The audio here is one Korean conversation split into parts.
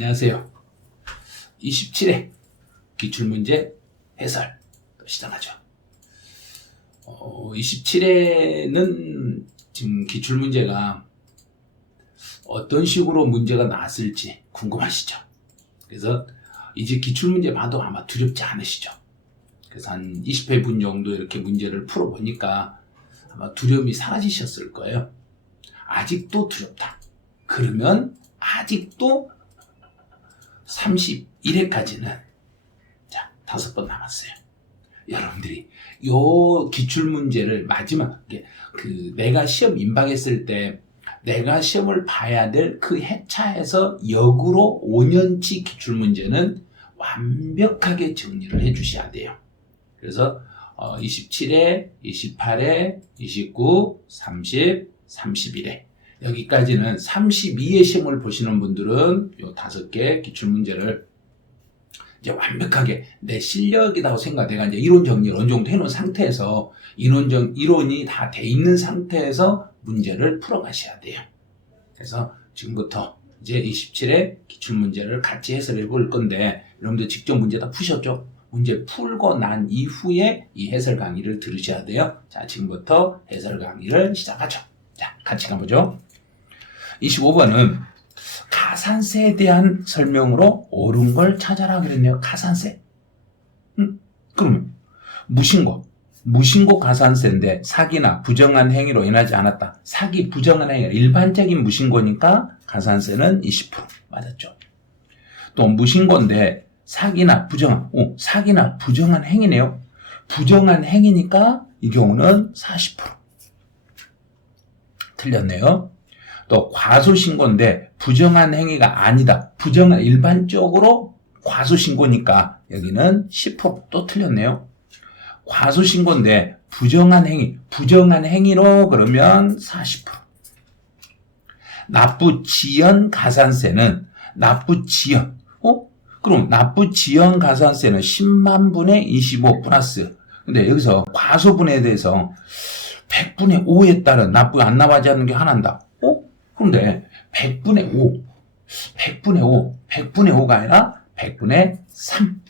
안녕하세요. 27회 기출문제 해설 시작하죠. 27회는 지금 기출문제가 어떤 식으로 문제가 나왔을지 궁금하시죠? 그래서 이제 기출문제 봐도 아마 두렵지 않으시죠? 그래서 한 20회분 정도 이렇게 문제를 풀어보니까 아마 두려움이 사라지셨을 거예요. 아직도 두렵다. 그러면 아직도 31회까지는 자 5번 남았어요. 여러분들이 요 기출문제를 마지막에 내가 시험 임박했을 때 내가 시험을 봐야 될 그 해차에서 역으로 5년치 기출문제는 완벽하게 정리를 해 주셔야 돼요. 그래서 27회, 28회, 29, 30, 31회 여기까지는 32회 시험을 보시는 분들은 요 5개 기출문제를 이제 완벽하게 내 실력이라고 생각, 내가 이제 이론 정리를 어느 정도 해놓은 상태에서 이론이 다 돼 있는 상태에서 문제를 풀어가셔야 돼요. 그래서 지금부터 이제 27회 기출문제를 같이 해설해 볼 건데 여러분들 직접 문제 다 푸셨죠? 문제 풀고 난 이후에 이 해설 강의를 들으셔야 돼요. 자, 지금부터 해설 강의를 시작하죠. 자, 같이 가보죠. 25번은 가산세에 대한 설명으로 옳은 걸 찾아라 그랬네요. 가산세. 그러면 무신고 가산세인데 사기나 부정한 행위로 인하지 않았다. 사기, 부정한 행위, 일반적인 무신고니까 가산세는 20% 맞았죠. 또 무신고인데 사기나 부정한 행위네요. 부정한 행위니까 이 경우는 40% 틀렸네요. 또 과소신고인데 부정한 행위가 아니다. 일반적으로 과소신고니까 여기는 10% 또 틀렸네요. 과소신고인데 부정한 행위로 그러면 40%. 납부지연 가산세는 그럼 납부지연 가산세는 10만 분의 25 플러스. 근데 여기서 과소분에 대해서 100분의 5에 따른 납부 안 나가지 않는 게 하나인다. 그런데 100분의 5가 아니라 100분의 3.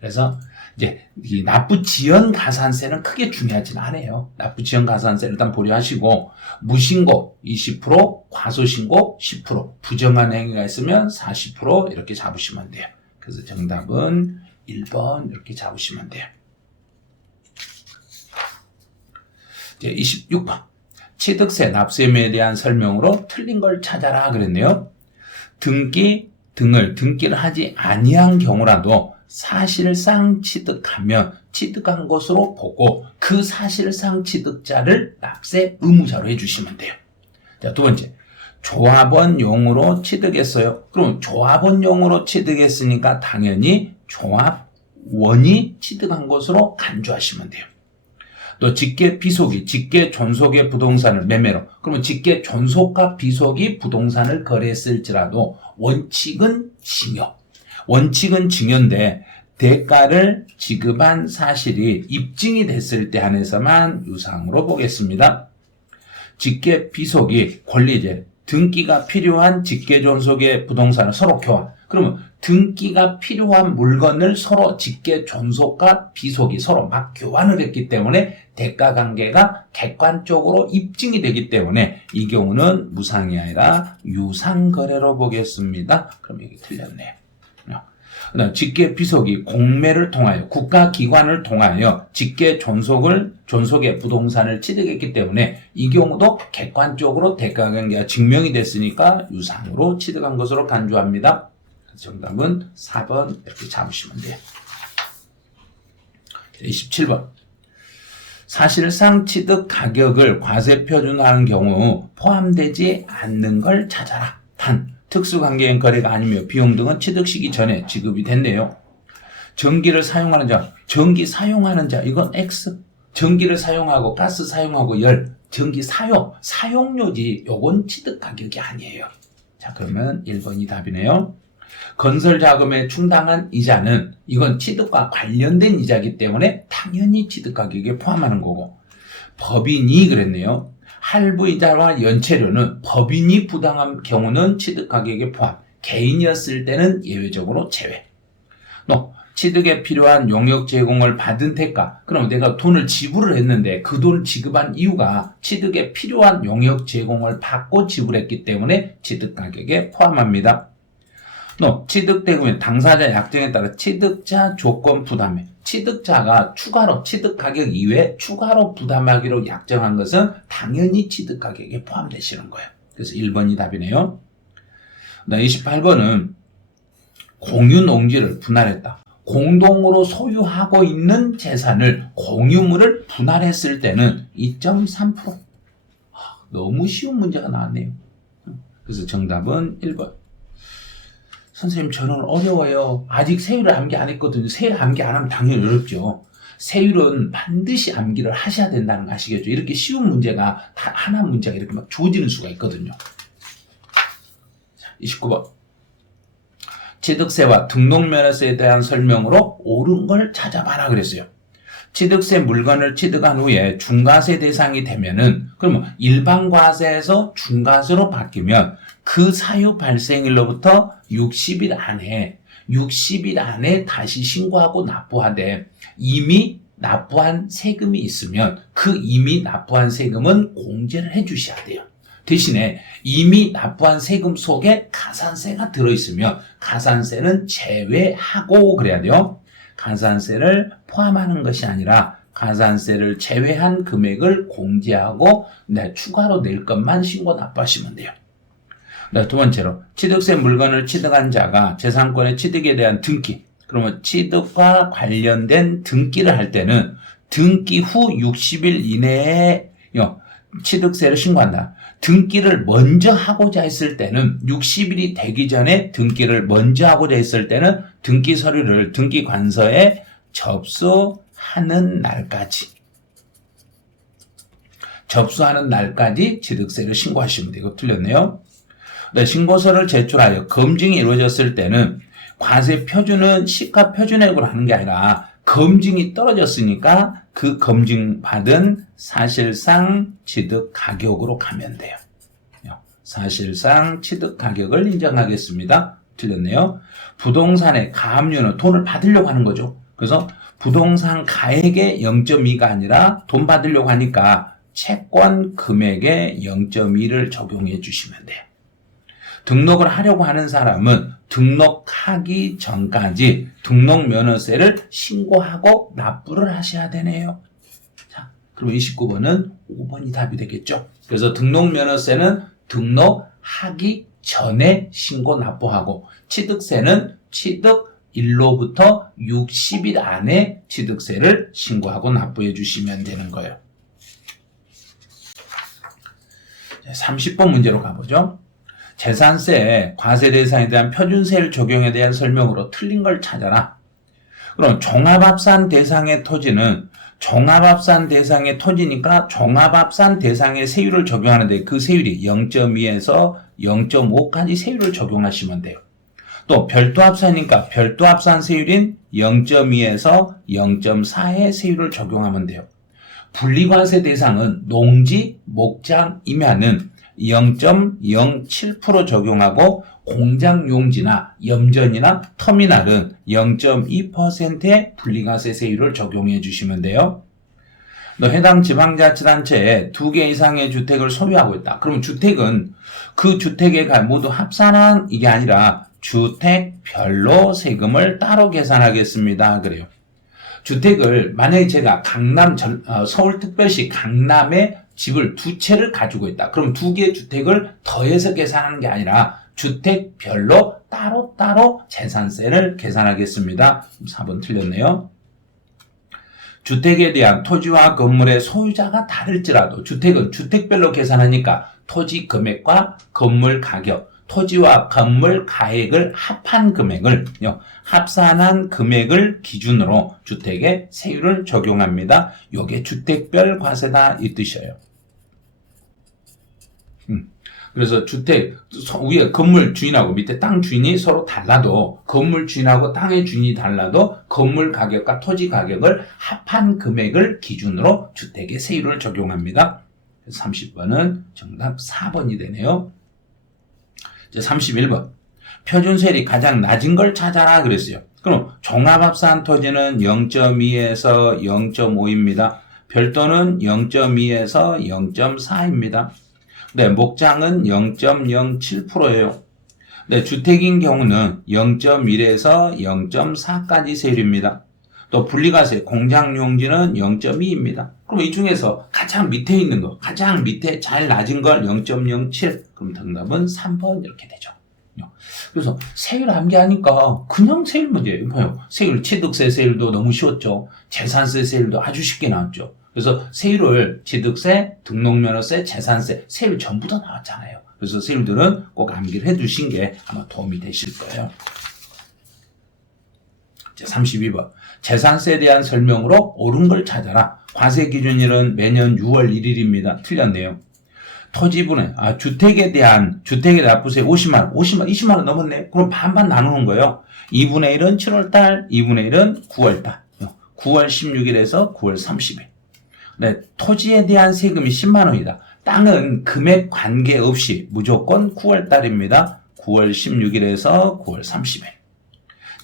그래서 이제 이 납부지연 가산세는 크게 중요하진 않아요. 납부지연 가산세를 일단 고려하시고 무신고 20%, 과소신고 10%, 부정한 행위가 있으면 40% 이렇게 잡으시면 돼요. 그래서 정답은 1번 이렇게 잡으시면 돼요. 이제 26번. 취득세, 납세임에 대한 설명으로 틀린 걸 찾아라 그랬네요. 등기를 하지 아니한 경우라도 사실상 취득하면 취득한 것으로 보고 그 사실상 취득자를 납세 의무자로 해주시면 돼요. 자, 두 번째. 조합원용으로 취득했어요. 그럼 조합원용으로 취득했으니까 당연히 조합원이 취득한 것으로 간주하시면 돼요. 또 직계 비속이, 직계 존속의 부동산을 매매로. 그러면 직계 존속과 비속이 부동산을 거래했을지라도 원칙은 징여인데 대가를 지급한 사실이 입증이 됐을 때 한해서만 유상으로 보겠습니다. 직계 비속이 권리제, 등기가 필요한 직계 존속의 부동산을 서로 교환. 그러면 등기가 필요한 물건을 서로 직계 존속과 비속이 서로 막 교환을 했기 때문에 대가 관계가 객관적으로 입증이 되기 때문에 이 경우는 무상이 아니라 유상거래로 보겠습니다. 그럼 여기 틀렸네요. 그다음 직계 비속이 공매를 통하여 국가기관을 통하여 직계 존속의 부동산을 취득했기 때문에 이 경우도 객관적으로 대가 관계가 증명이 됐으니까 유상으로 취득한 것으로 간주합니다. 정답은 4번 이렇게 잡으시면 돼요. 27번. 사실상 취득 가격을 과세 표준화하는 경우 포함되지 않는 걸 찾아라. 단, 특수관계인 거래가 아니며 비용 등은 취득 시기 전에 지급이 됐네요. 전기를 사용하는 자, 이건 X. 전기를 사용하고 가스 사용하고 전기 사용료지, 요건 취득 가격이 아니에요. 자, 그러면 1번이 답이네요. 건설 자금에 충당한 이자는 이건 취득과 관련된 이자이기 때문에 당연히 취득 가격에 포함하는 거고, 법인이 그랬네요. 할부이자와 연체료는 법인이 부당한 경우는 취득 가격에 포함. 개인이었을 때는 예외적으로 제외. 취득에 필요한 용역 제공을 받은 대가. 그럼 내가 돈을 지불을 했는데 그 돈을 지급한 이유가 취득에 필요한 용역 제공을 받고 지불했기 때문에 취득 가격에 포함합니다. 취득 대금은 당사자 약정에 따라 취득자 조건 부담에 취득자가 추가로 취득 가격 이외에 추가로 부담하기로 약정한 것은 당연히 취득 가격에 포함되시는 거예요. 그래서 1번이 답이네요. 28번은 공유 농지를 분할했다. 공동으로 소유하고 있는 재산을 공유물을 분할했을 때는 2.3%. 너무 쉬운 문제가 나왔네요. 그래서 정답은 1번. 선생님 저는 어려워요. 아직 세율을 암기 안 했거든요. 세율 암기 안 하면 당연히 어렵죠. 세율은 반드시 암기를 하셔야 된다는 거 아시겠죠? 이렇게 쉬운 문제가 다 하나 문제가 이렇게 막 주어지는 수가 있거든요. 29번. 취득세와 등록면허세에 대한 설명으로 옳은 걸 찾아봐라 그랬어요. 취득세 물건을 취득한 후에 중과세 대상이 되면은 그러면 일반과세에서 중과세로 바뀌면 그 사유 발생일로부터 60일 안에 다시 신고하고 납부하되 이미 납부한 세금이 있으면 그 이미 납부한 세금은 공제를 해 주셔야 돼요. 대신에 이미 납부한 세금 속에 가산세가 들어있으면 가산세는 제외하고 그래야 돼요. 가산세를 포함하는 것이 아니라 가산세를 제외한 금액을 공제하고 추가로 낼 것만 신고 납부하시면 돼요. 두 번째로 취득세 물건을 취득한 자가 재산권의 취득에 대한 등기, 그러면 취득과 관련된 등기를 할 때는 등기 후 60일 이내에 취득세를 신고한다. 등기를 먼저 하고자 했을 때는 60일이 되기 전에 등기를 먼저 하고자 했을 때는 등기 서류를 등기관서에 접수하는 날까지 취득세를 신고하시면 되고 틀렸네요. 신고서를 제출하여 검증이 이루어졌을 때는 과세 표준은 시가 표준액으로 하는 게 아니라 검증이 떨어졌으니까 그 검증받은 사실상 취득 가격으로 가면 돼요. 사실상 취득 가격을 인정하겠습니다. 틀렸네요. 부동산의 가압류는 돈을 받으려고 하는 거죠. 그래서 부동산 가액의 0.2가 아니라 돈 받으려고 하니까 채권 금액의 0.2를 적용해 주시면 돼요. 등록을 하려고 하는 사람은 등록하기 전까지 등록면허세를 신고하고 납부를 하셔야 되네요. 자, 그럼 29번은 5번이 답이 되겠죠. 그래서 등록면허세는 등록하기 전에 신고 납부하고 취득세는 취득일로부터 60일 안에 취득세를 신고하고 납부해 주시면 되는 거예요. 30번 문제로 가보죠. 재산세, 과세 대상에 대한 표준세율 적용에 대한 설명으로 틀린 걸 찾아라. 그럼 종합합산 대상의 토지는 종합합산 대상의 토지니까 종합합산 대상의 세율을 적용하는데 그 세율이 0.2에서 0.5까지 세율을 적용하시면 돼요. 또 별도합산이니까 별도합산 세율인 0.2에서 0.4의 세율을 적용하면 돼요. 분리과세 대상은 농지, 목장, 임야는 0.07% 적용하고 공장 용지나 염전이나 터미널은 0.2%의 분리과세 세율을 적용해 주시면 돼요. 해당 지방자치단체에 2개 이상의 주택을 소유하고 있다. 그럼 주택은 그 주택에 모두 합산한 이게 아니라 주택별로 세금을 따로 계산하겠습니다. 그래요. 주택을 만약에 제가 서울특별시 강남에 집을 2채를 가지고 있다. 그럼 2개의 주택을 더해서 계산하는 게 아니라 주택별로 따로따로 재산세를 계산하겠습니다. 4번 틀렸네요. 주택에 대한 토지와 건물의 소유자가 다를지라도 주택은 주택별로 계산하니까 토지 금액과 건물 가격, 토지와 건물 가액을 합한 금액을 합산한 금액을 기준으로 주택에 세율을 적용합니다. 이게 주택별 과세다 이 뜻이에요. 그래서 주택 위에 건물 주인하고 밑에 땅 주인이 서로 달라도 건물 주인하고 땅의 주인이 달라도 건물 가격과 토지 가격을 합한 금액을 기준으로 주택에 세율을 적용합니다. 30번은 정답 4번이 되네요. 이제 31번. 표준세율이 가장 낮은 걸 찾아라 그랬어요. 그럼 종합합산 토지는 0.2에서 0.5입니다. 별도는 0.2에서 0.4입니다. 네, 목장은 0.07%예요. 네, 주택인 경우는 0.1에서 0.4까지 세율입니다. 또 분리과세 공장용지는 0.2입니다. 그럼 이 중에서 가장 밑에 있는 거, 가장 밑에 제일 낮은 걸 0.07. 그럼 정답은 3번 이렇게 되죠. 그래서 세율 암기하니까 그냥 세율 문제예요. 뭐요? 세율, 취득세 세율도 너무 쉬웠죠. 재산세 세율도 아주 쉽게 나왔죠. 그래서 세율을 취득세, 등록면허세, 재산세, 세율 전부 다 나왔잖아요. 그래서 세율들은 꼭 암기를 해두신 게 아마 도움이 되실 거예요. 32번. 재산세에 대한 설명으로 옳은 걸 찾아라. 과세 기준일은 매년 6월 1일입니다. 틀렸네요. 토지분해, 주택에 대한 납부세 20만 원 넘었네. 그럼 반반 나누는 거예요. 2분의 1은 7월달, 2분의 1은 9월달. 9월 16일에서 9월 30일. 네, 토지에 대한 세금이 10만 원이다. 땅은 금액 관계없이 무조건 9월달입니다. 9월 16일에서 9월 30일.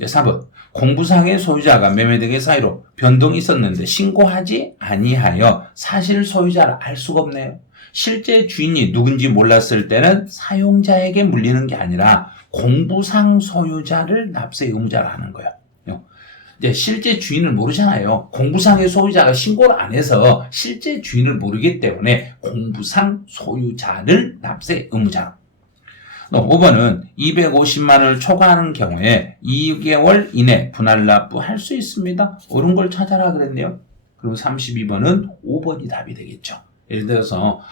4번. 공부상의 소유자가 매매 등의 사이로 변동이 있었는데 신고하지 아니하여 사실 소유자를 알 수가 없네요. 실제 주인이 누군지 몰랐을 때는 사용자에게 물리는 게 아니라 공부상 소유자를 납세 의무자로 하는 거예요. 이제 실제 주인을 모르잖아요. 공부상의 소유자가 신고를 안 해서 실제 주인을 모르기 때문에 공부상 소유자를 납세 의무자로. 5번은 250만 원을 초과하는 경우에 2개월 이내 분할 납부할 수 있습니다. 옳은 걸 찾아라 그랬네요. 그럼 32번은 5번이 답이 되겠죠. 예를 들어서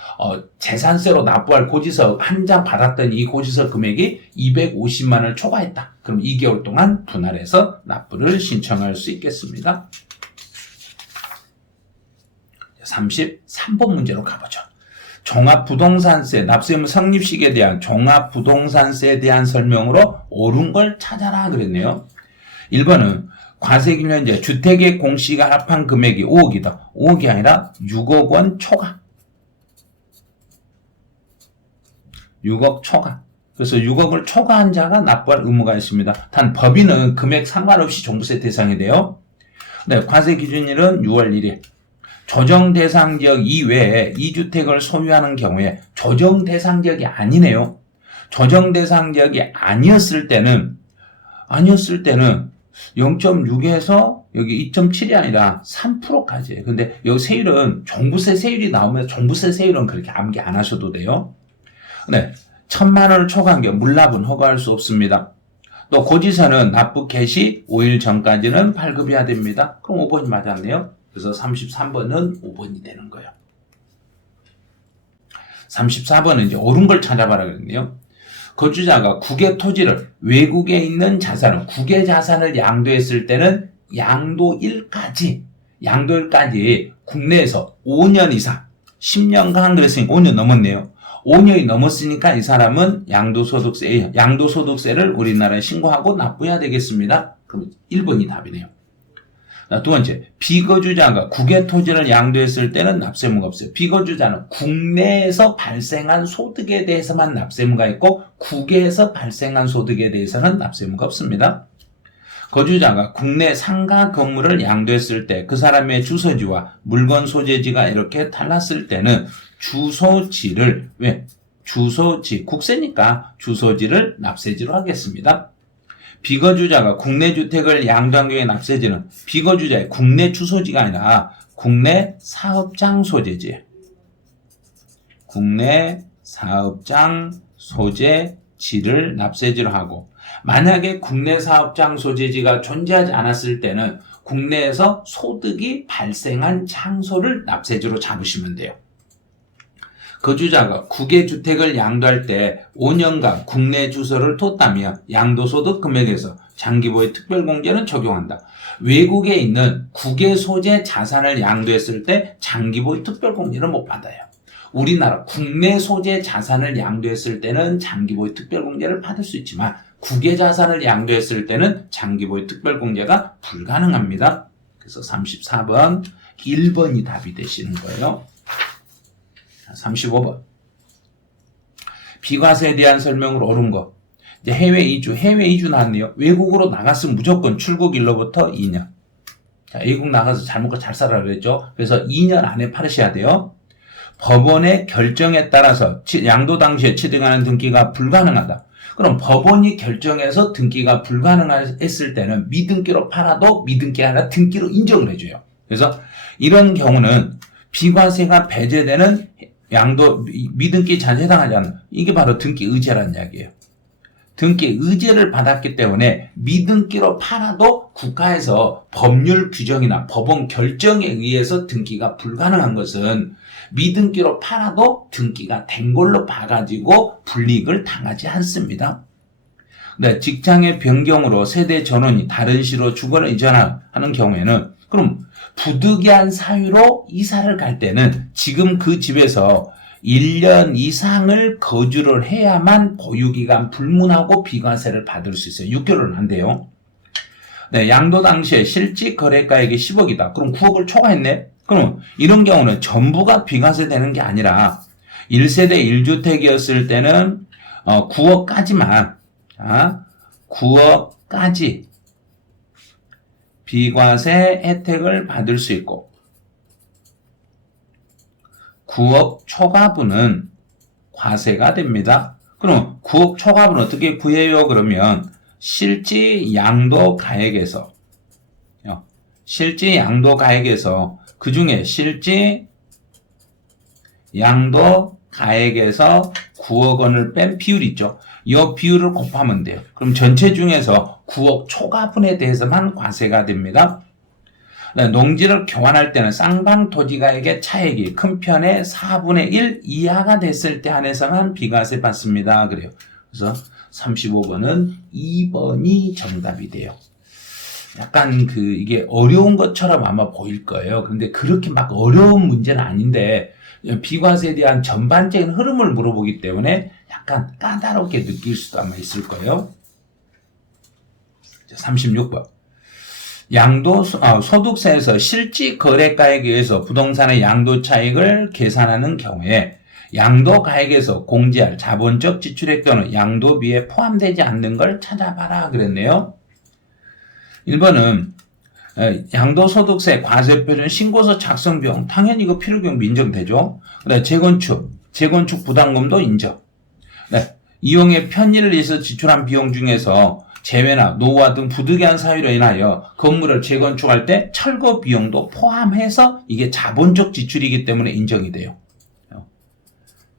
재산세로 납부할 고지서 한 장 받았더니 이 고지서 금액이 250만 원을 초과했다. 그럼 2개월 동안 분할해서 납부를 신청할 수 있겠습니다. 33번 문제로 가보죠. 종합부동산세 납세의무 성립식에 대한 종합부동산세에 대한 설명으로 옳은 걸 찾아라 그랬네요. 1번은 과세기념제 주택의 공시가 합한 금액이 5억이다. 5억이 아니라 6억 원 초과. 6억 초과. 그래서 6억을 초과한 자가 납부할 의무가 있습니다. 단 법인은 금액 상관없이 종부세 대상이 돼요. 네, 과세기준일은 6월 1일. 조정 대상 지역 이외에 2주택을 소유하는 경우에 조정 대상 지역이 아니네요. 조정 대상 지역이 아니었을 때는 0.6에서 여기 2.7이 아니라 3%까지예요. 근데 여기 세율은 종부세 세율이 나오면 종부세 세율은 그렇게 암기 안 하셔도 돼요. 네, 1,000만 원을 초과한 경우 물납은 허가할 수 없습니다. 또 고지서는 납부 개시 5일 전까지는 발급해야 됩니다. 그럼 5번이 맞았네요. 그래서 33번은 5번이 되는 거예요. 34번은 이제 옳은 걸 찾아봐라 그랬네요. 거주자가 국외 토지를 외국에 있는 자산을 국외 자산을 양도했을 때는 양도일까지 국내에서 5년 이상 10년간 그랬으니까 5년 넘었네요. 5년이 넘었으니까 이 사람은 양도소득세를 우리나라에 신고하고 납부해야 되겠습니다. 그럼 1번이 답이네요. 두 번째, 비거주자가 국외 토지를 양도했을 때는 납세 의무가 없어요. 비거주자는 국내에서 발생한 소득에 대해서만 납세 의무가 있고 국외에서 발생한 소득에 대해서는 납세 의무가 없습니다. 거주자가 국내 상가 건물을 양도했을 때 그 사람의 주소지와 물건 소재지가 이렇게 달랐을 때는 주소지를 국세니까 주소지를 납세지로 하겠습니다. 비거주자가 국내 주택을 양도한 경우에 납세지는 비거주자의 국내 주소지가 아니라 국내 사업장 소재지. 국내 사업장 소재지를 납세지로 하고 만약에 국내 사업장 소재지가 존재하지 않았을 때는 국내에서 소득이 발생한 장소를 납세지로 잡으시면 돼요. 거주자가 국외 주택을 양도할 때 5년간 국내 주소를 뒀다면 양도소득 금액에서 장기보유 특별공제는 적용한다. 외국에 있는 국외 소재 자산을 양도했을 때 장기보유 특별공제는 못 받아요. 우리나라 국내 소재 자산을 양도했을 때는 장기보유 특별공제를 받을 수 있지만 국외 자산을 양도했을 때는 장기보유 특별공제가 불가능합니다. 그래서 34번, 1번이 답이 되시는 거예요. 35번. 비과세에 대한 설명으로 옳은 거. 이제 해외 이주 나왔네요. 외국으로 나갔으면 무조건 출국일로부터 2년. 자, 외국 나가서 잘 먹고 잘 살아라 그랬죠. 그래서 2년 안에 팔으셔야 돼요. 법원의 결정에 따라서 양도 당시에 취득하는 등기가 불가능하다. 그럼 법원이 결정해서 등기가 불가능했을 때는 미등기로 팔아도 미등기가 아니라 등기로 인정을 해줘요. 그래서 이런 경우는 비과세가 배제되는 미등기 자체에 해당하지 않는, 이게 바로 등기 의제라는 이야기예요. 등기 의제를 받았기 때문에 미등기로 팔아도 국가에서 법률 규정이나 법원 결정에 의해서 등기가 불가능한 것은 미등기로 팔아도 등기가 된 걸로 봐가지고 불이익을 당하지 않습니다. 네, 직장의 변경으로 세대 전원이 다른 시로 주거를 이전하는 경우에는 그럼 부득이한 사유로 이사를 갈 때는 지금 그 집에서 1년 이상을 거주를 해야만 보유기간 불문하고 비과세를 받을 수 있어요. 6개월은 안 돼요. 네, 양도 당시에 실직 거래가액이 10억이다. 그럼 9억을 초과했네? 그럼 이런 경우는 전부가 비과세 되는 게 아니라 1세대 1주택이었을 때는 9억까지만 9억까지 비과세 혜택을 받을 수 있고 9억 초과분은 과세가 됩니다. 그럼 9억 초과분 어떻게 구해요? 그러면 실지 양도 가액에서 그 중에 실지 양도 가액에서 9억 원을 뺀 비율 있죠. 이 비율을 곱하면 돼요. 그럼 전체 중에서 9억 초과분에 대해서만 과세가 됩니다. 농지를 교환할 때는 쌍방 토지가액의 차액이 큰 편의 4분의 1 이하가 됐을 때 한해서만 비과세 받습니다. 그래요. 그래서 35번은 2번이 정답이 돼요. 약간 이게 어려운 것처럼 아마 보일 거예요. 근데 그렇게 막 어려운 문제는 아닌데 비과세에 대한 전반적인 흐름을 물어보기 때문에 약간 까다롭게 느낄 수도 아마 있을 거예요. 36번. 소득세에서 실지 거래가액에 의해서 부동산의 양도 차익을 계산하는 경우에 양도가액에서 공제할 자본적 지출액 또는 양도비에 포함되지 않는 걸 찾아봐라 그랬네요. 1번은 양도소득세 과세표준 신고서 작성 비용, 당연히 이거 필요경비 인정되죠. 그다음에 재건축 부담금도 인정. 네, 이용의 편의를 위해서 지출한 비용 중에서 재회나 노후화 등 부득이한 사유로 인하여 건물을 재건축할 때 철거 비용도 포함해서 이게 자본적 지출이기 때문에 인정이 돼요.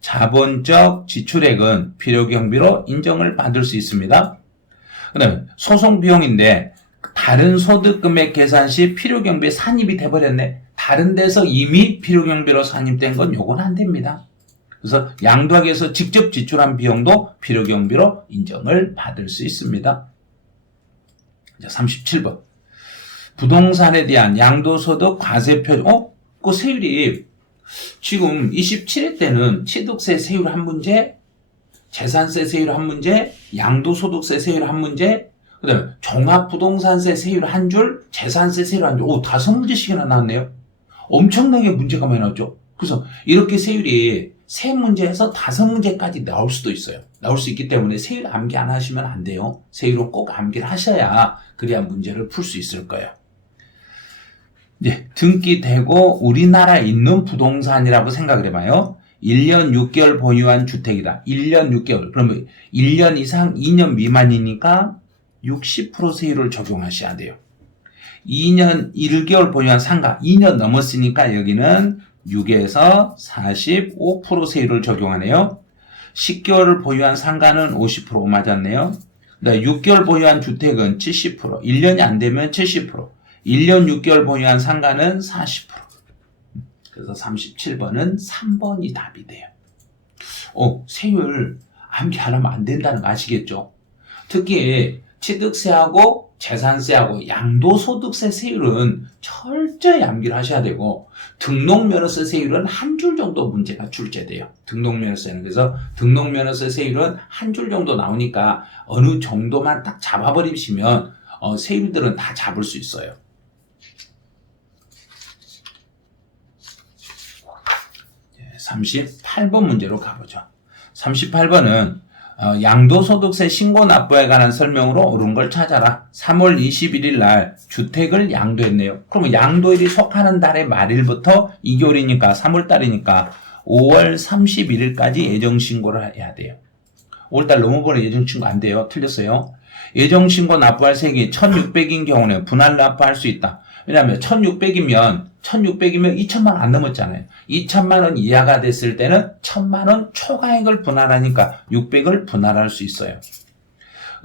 자본적 지출액은 필요경비로 인정을 받을 수 있습니다. 그다음에 소송 비용인데 다른 소득금액 계산 시 필요경비에 산입이 돼버렸네. 다른 데서 이미 필요경비로 산입된 건 요건 안 됩니다. 그래서 양도학에서 직접 지출한 비용도 필요경비로 인정을 받을 수 있습니다. 37번. 부동산에 대한 양도소득 과세표, 그 세율이 지금 27회 때는 취득세 세율 한 문제, 재산세 세율 한 문제, 양도소득세 세율 한 문제, 그 다음에 종합부동산세 세율 한 줄, 재산세 세율 한 줄, 5문제씩이나 나왔네요. 엄청나게 문제가 많이 나왔죠. 그래서 이렇게 세율이 3문제에서 5문제까지 나올 수도 있어요. 나올 수 있기 때문에 세율 암기 안 하시면 안 돼요. 세율은 꼭 암기를 하셔야 그래야 문제를 풀 수 있을 거예요. 이제 등기되고 우리나라에 있는 부동산이라고 생각을 해봐요. 1년 6개월 보유한 주택이다. 1년 6개월. 그러면 1년 이상 2년 미만이니까 60% 세율을 적용하셔야 돼요. 2년 1개월 보유한 상가 2년 넘었으니까 여기는 6에서 45% 세율을 적용하네요. 10개월을 보유한 상가는 50% 맞았네요. 6개월 보유한 주택은 70%, 1년이 안 되면 70%, 1년 6개월 보유한 상가는 40%. 그래서 37번은 3번이 답이 돼요. 세율 암기 안 하면 안 된다는 거 아시겠죠? 특히 취득세하고 재산세하고 양도소득세 세율은 철저히 암기를 하셔야 되고 등록면허세 세율은 한 줄 정도 문제가 출제돼요. 등록면허세는. 그래서 등록면허세 세율은 한 줄 정도 나오니까 어느 정도만 딱 잡아버리시면 세율들은 다 잡을 수 있어요. 38번 문제로 가보죠. 38번은 양도소득세 신고 납부에 관한 설명으로 옳은 걸 찾아라. 3월 21일 날 주택을 양도했네요. 그러면 양도일이 속하는 달의 말일부터 2개월이니까 3월 달이니까 5월 31일까지 예정신고를 해야 돼요. 5월달 넘어버려 예정신고 안 돼요. 틀렸어요. 예정신고 납부할 세액이 1,600인 경우는 분할 납부할 수 있다. 왜냐하면 1,600이면 2천만 원 안 넘었잖아요. 2천만 원 이하가 됐을 때는 1,000만 원 초과액을 분할하니까 600을 분할할 수 있어요.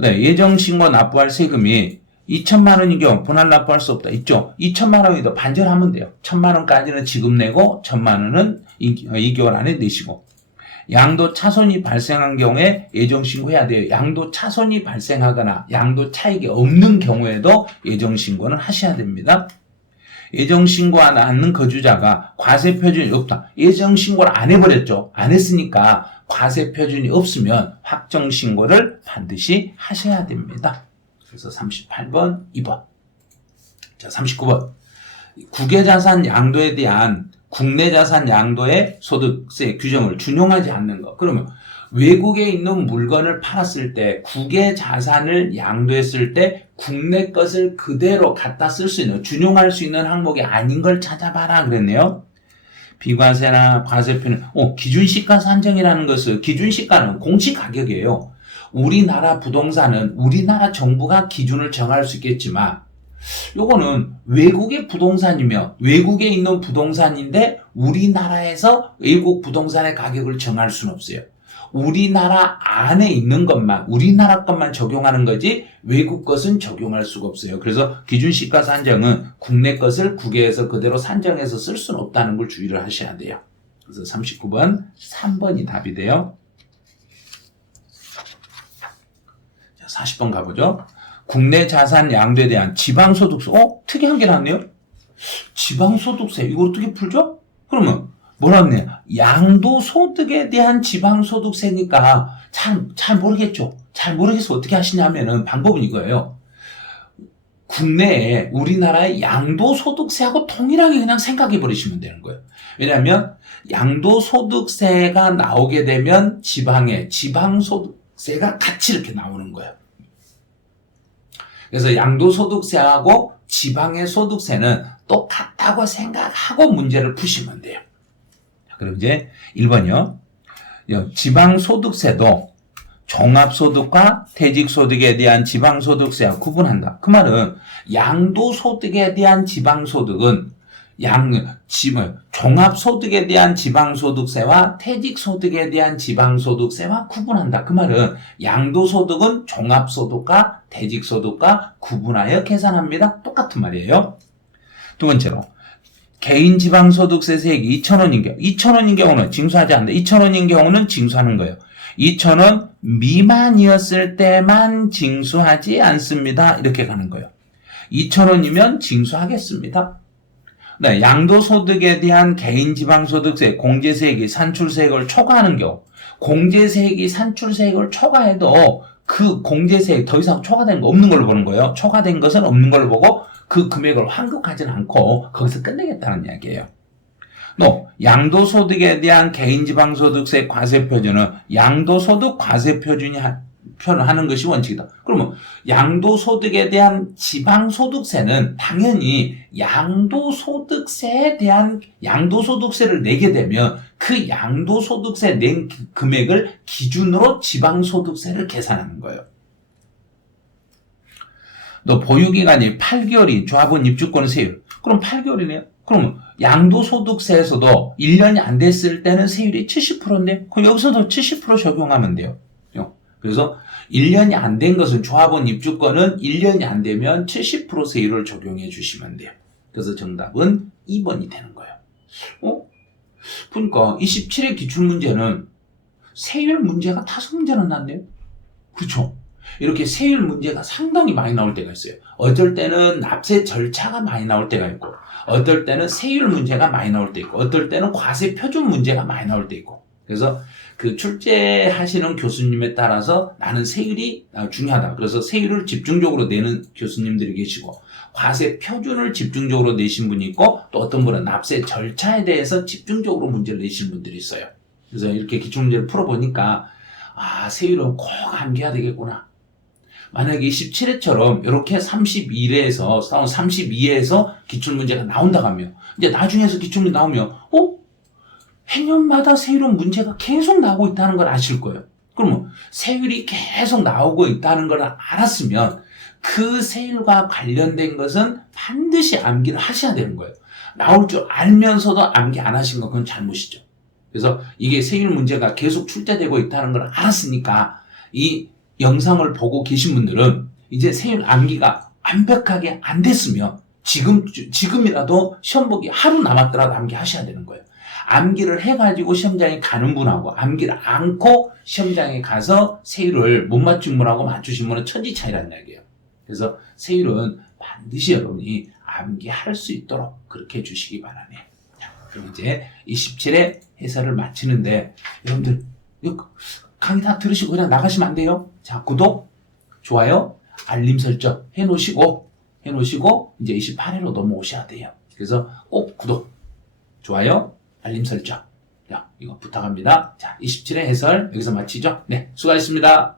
네, 예정신고 납부할 세금이 2천만 원인 경우 분할 납부할 수 없다. 있죠? 2천만 원이도 반절하면 돼요. 1,000만 원까지는 지금 내고 1,000만 원은 2개월 안에 내시고. 양도 차손이 발생한 경우에 예정신고해야 돼요. 양도 차손이 발생하거나 양도 차익이 없는 경우에도 예정신고는 하셔야 됩니다. 예정신고하지 않는 거주자가 과세표준이 없다. 예정신고를 안 해버렸죠. 안 했으니까 과세표준이 없으면 확정신고를 반드시 하셔야 됩니다. 그래서 38번, 2번. 자, 39번. 국외자산 양도에 대한 국내자산 양도의 소득세 규정을 준용하지 않는 것. 그러면 외국에 있는 물건을 팔았을 때 국외 자산을 양도했을 때 국내 것을 그대로 갖다 쓸 수 있는 준용할 수 있는 항목이 아닌 걸 찾아봐라 그랬네요. 비과세나 과세표는 기준시가 산정이라는 것은 기준시가는 공시 가격이에요. 우리나라 부동산은 우리나라 정부가 기준을 정할 수 있겠지만 요거는 외국의 부동산이며 외국에 있는 부동산인데 우리나라에서 외국 부동산의 가격을 정할 수는 없어요. 우리나라 안에 있는 것만 우리나라 것만 적용하는 거지 외국 것은 적용할 수가 없어요. 그래서 기준시가 산정은 국내 것을 국외에서 그대로 산정해서 쓸 수는 없다는 걸 주의를 하셔야 돼요. 그래서 39번 3번이 답이 돼요. 자, 40번 가보죠. 국내 자산 양도에 대한 지방소득세. 특이한 게 나왔네요. 지방소득세. 이거 어떻게 풀죠? 그러면 뭐라 그러냐. 양도소득에 대한 지방소득세니까 잘 모르겠죠. 잘 모르겠어. 어떻게 하시냐면은 방법은 이거예요. 국내에 우리나라의 양도소득세하고 동일하게 그냥 생각해 버리시면 되는 거예요. 왜냐하면 양도소득세가 나오게 되면 지방의 지방소득세가 같이 이렇게 나오는 거예요. 그래서 양도소득세하고 지방의 소득세는 똑같다고 생각하고 문제를 푸시면 돼요. 그럼 이제 1번이요. 지방소득세도 종합소득과 퇴직소득에 대한 지방소득세와 구분한다. 그 말은 양도소득에 대한 지방소득은 종합소득에 대한 지방소득세와 퇴직소득에 대한 지방소득세와 구분한다. 그 말은 양도소득은 종합소득과 퇴직소득과 구분하여 계산합니다. 똑같은 말이에요. 두 번째로 개인 지방소득세 세액이 2,000원인 경우는 징수하지 않는다. 2,000원인 경우는 징수하는 거예요. 2,000원 미만이었을 때만 징수하지 않습니다. 이렇게 가는 거예요. 2,000원이면 징수하겠습니다. 네, 양도소득에 대한 개인지방소득세, 공제세액이 산출세액을 초과하는 경우, 공제세액이 산출세액을 초과해도 그 공제세액 더 이상 초과된 거 없는 걸로 보는 거예요. 초과된 것은 없는 걸로 보고 그 금액을 환급하지는 않고 거기서 끝내겠다는 이야기예요. 또 양도소득에 대한 개인지방소득세 과세표준은 양도소득 과세표준이 하는 것이 원칙이다. 그러면 양도소득에 대한 지방소득세는 당연히 양도소득세에 대한 양도소득세를 내게 되면 그 양도소득세 낸 금액을 기준으로 지방소득세를 계산하는 거예요. 너 보유기간이 8개월이 조합원 입주권 세율. 그럼 8개월이네요. 그러면 양도소득세에서도 1년이 안 됐을 때는 세율이 70%인데 그럼 여기서도 70% 적용하면 돼요. 그래서 1년이 안 된 것은 조합원 입주권은 1년이 안 되면 70% 세율을 적용해 주시면 돼요. 그래서 정답은 2번이 되는 거예요. 보니까 27회 기출문제는 세율 문제가 5문제나 났네요. 그렇죠? 이렇게 세율 문제가 상당히 많이 나올 때가 있어요. 어떨 때는 납세 절차가 많이 나올 때가 있고 어떨 때는 세율 문제가 많이 나올 때 있고 어떨 때는 과세 표준 문제가 많이 나올 때 있고 그래서 그 출제하시는 교수님에 따라서 나는 세율이 중요하다. 그래서 세율을 집중적으로 내는 교수님들이 계시고 과세 표준을 집중적으로 내신 분이 있고 또 어떤 분은 납세 절차에 대해서 집중적으로 문제를 내신 분들이 있어요. 그래서 이렇게 기출문제를 풀어보니까 아, 세율은 꼭 암기해야 되겠구나. 만약에 17회처럼 이렇게 31회에서 32회에서 기출문제가 나온다고 하면 이제 나중에서 기출문제 나오면 해년마다 세율은 문제가 계속 나오고 있다는 걸 아실 거예요. 그러면 세율이 계속 나오고 있다는 걸 알았으면 그 세율과 관련된 것은 반드시 암기를 하셔야 되는 거예요. 나올 줄 알면서도 암기 안 하신 건 그건 잘못이죠. 그래서 이게 세율 문제가 계속 출제되고 있다는 걸 알았으니까 이 영상을 보고 계신 분들은 이제 세율 암기가 완벽하게 안 됐으면 지금이라도 시험 보기 하루 남았더라도 암기하셔야 되는 거예요. 암기를 해가지고 시험장에 가는 분하고 암기를 않고 시험장에 가서 세율을 못 맞춘 분하고 맞추신 분은 천지 차이란 얘기예요. 그래서 세율은 반드시 여러분이 암기할 수 있도록 그렇게 해주시기 바라네요. 자, 그럼 이제 27회 해설을 마치는데 여러분들 이거 강의 다 들으시고 그냥 나가시면 안 돼요. 자, 구독, 좋아요, 알림 설정 해놓으시고 이제 28회로 넘어오셔야 돼요. 그래서 꼭 구독, 좋아요, 알림 설정. 자, 이거 부탁합니다. 자, 27회 해설 여기서 마치죠. 네, 수고하셨습니다.